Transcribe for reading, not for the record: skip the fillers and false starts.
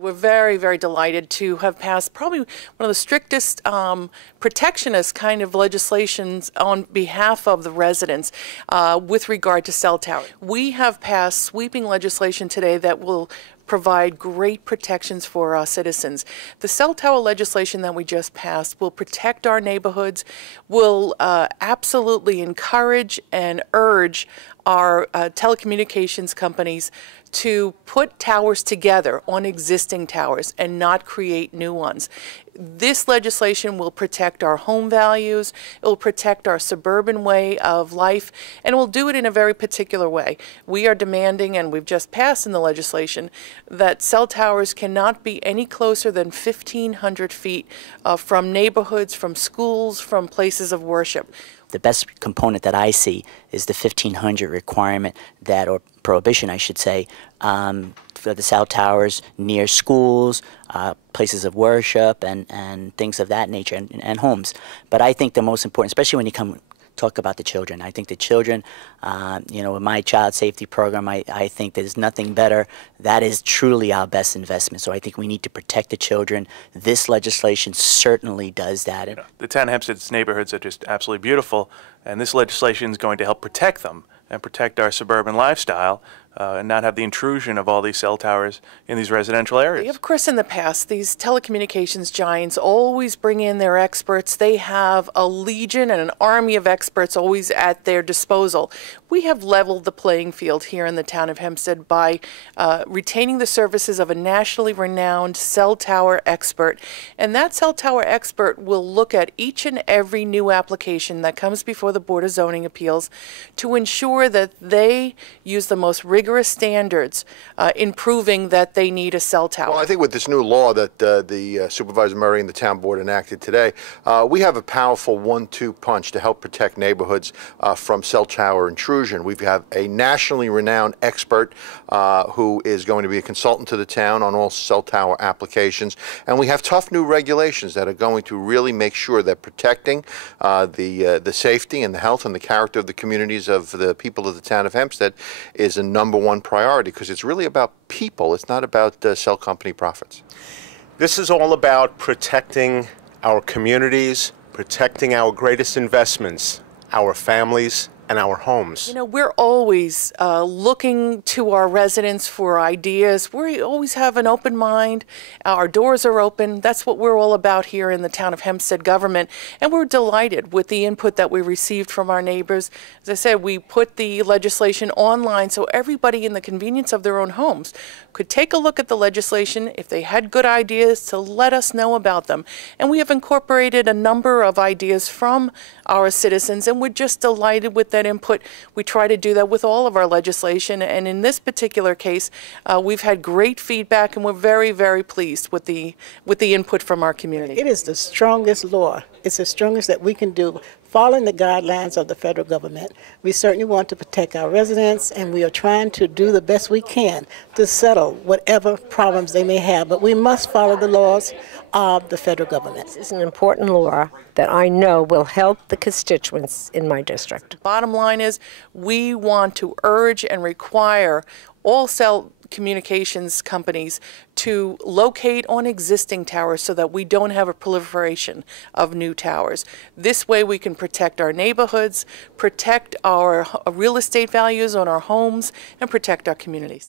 We're very, very delighted to have passed probably one of the strictest protectionist kind of legislations on behalf of the residents with regard to cell towers. We have passed sweeping legislation today that will provide great protections for our citizens. The cell tower legislation that we just passed will protect our neighborhoods, will absolutely encourage and urge our telecommunications companies to put towers together on existing towers and not create new ones. This legislation will protect our home values, it will protect our suburban way of life, and will do it in a very particular way. We are demanding, and we've just passed in the legislation, that cell towers cannot be any closer than 1,500 feet from neighborhoods, from schools, from places of worship. The best component that I see is the 1,500 requirement that, or prohibition I should say, for the cell towers near schools, places of worship, and things of that nature, and homes. But I think the most important, especially when you talk about the children, I think the children, with my child safety program, I think there's nothing better. That is truly our best investment. So I think we need to protect the children. This legislation certainly does that. The town of Hempstead's neighborhoods are just absolutely beautiful, and this legislation is going to help protect them and protect our suburban lifestyle and not have the intrusion of all these cell towers in these residential areas. Of course, in the past, these telecommunications giants always bring in their experts. They have a legion and an army of experts always at their disposal. We have leveled the playing field here in the town of Hempstead by retaining the services of a nationally renowned cell tower expert. And that cell tower expert will look at each and every new application that comes before the Board of Zoning Appeals to ensure that they use the most rigorous standards in proving that they need a cell tower. Well, I think with this new law that the Supervisor Murray and the town board enacted today, we have a powerful 1-2 punch to help protect neighborhoods from cell tower intrusion. We have a nationally renowned expert who is going to be a consultant to the town on all cell tower applications, and we have tough new regulations that are going to really make sure that protecting the safety and the health and the character of the communities of the people of the town of Hempstead is a #1 priority, because it's really about people. It's not about cell company profits. This is all about protecting our communities, protecting our greatest investments, our families, and our homes. We're always looking to our residents for ideas. We always have an open mind. Our doors are open. That's what we're all about here in the town of Hempstead government. And we're delighted with the input that we received from our neighbors. As I said, we put the legislation online so everybody in the convenience of their own homes could take a look at the legislation. If they had good ideas, to let us know about them. And we have incorporated a number of ideas from our citizens, and we're just delighted with that input. We try to do that with all of our legislation, and in this particular case, we've had great feedback, and we're very, very pleased with the input from our community. It is the strongest law. It's the strongest that we can do, following the guidelines of the federal government. We certainly want to protect our residents, and we are trying to do the best we can to settle whatever problems they may have, but we must follow the laws of the federal government. This is an important law that I know will help the constituents in my district. Bottom line is, we want to urge and require all cell communications companies to locate on existing towers so that we don't have a proliferation of new towers. This way we can protect our neighborhoods, protect our real estate values on our homes, and protect our communities.